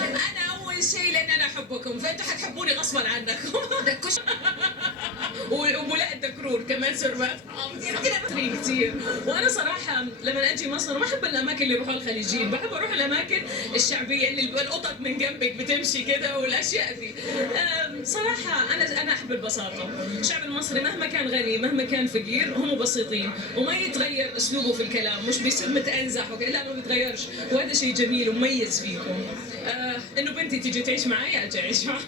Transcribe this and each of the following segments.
انا اول شيء لان انا احبكم فانتوا حتحبوني غصبا عنكم. دكوش. وبولاء الدكرور كمان سربات حافظ كثير. وانا صراحه لما اجي مصر ما احب الاماكن اللي يروحوا الخليجيين، بحب اروح الاماكن الشعبيه اللي القطط من جنبك بتمشي كده والاشياء دي. صراحه انا احب البساطه. الشعب المصري مهما كان غني مهما كان فقير هم بسيطين وما يتغير اسلوبه في الكلام، مش بيصير متانزح وكذا، لا ما بيتغيرش، وهذا شيء جميل ومميز فيكم. انه بنتي تيجي تعيش معي اجي اعيش معها.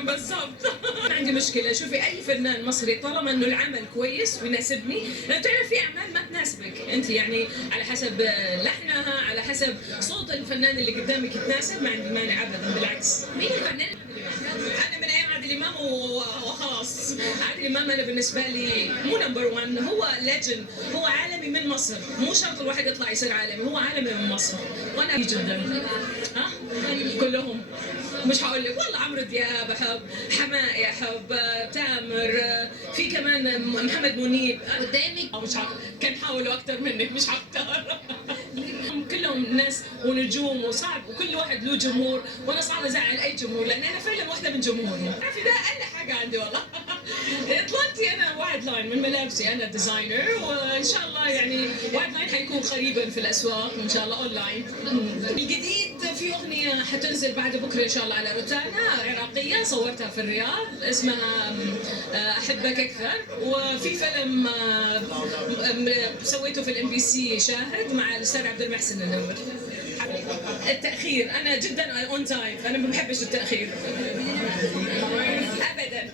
بالضبط. ما عندي مشكله، شوفي اي فنان مصري طالما انه العمل كويس ويناسبني، لانه تعرف في اعمال ما تناسبك انت، يعني على حسب لحنها، على حسب صوت الفنان اللي قدامك يتناسب، ما عندي مانع ابدا، بالعكس. مين الفنان؟ انا من ايام عادل امام وخلاص. عادل امام انا بالنسبه لي مو نمبر 1، هو ليجند، هو عالمي من مصر، مو شرط الواحد يطلع يصير عالمي، هو عالمي من مصر وانا جدا. ها كلهم مش هقول لك والله، عمرو دياب احب، حماقي احب، تامر، في كمان محمد منيب قدامك مش كان حاولوا اكثر منك مش هختار. كلهم ناس ونجوم وصعب، وكل واحد له جمهور، وانا صعب ازعل اي جمهور لان انا فعلا واحده من جمهوري. عارفه ده اقل حاجه عندي والله. طلعتي انا واحد لاين من ملابسي، انا ديزاينر، وان شاء الله يعني واحد لاين حيكون قريبا في الاسواق ان شاء الله اونلاين. الجديد في اغنيه حتنزل بعد بكره ان شاء الله على روتانا، عراقيه صورتها في الرياض اسمها احبك اكثر، وفي فيلم سويته في الام بي سي شاهد مع الاستاذ عبد المحسن النمر. التاخير انا جدا اون تايم، انا ما بحبش التاخير ابدا.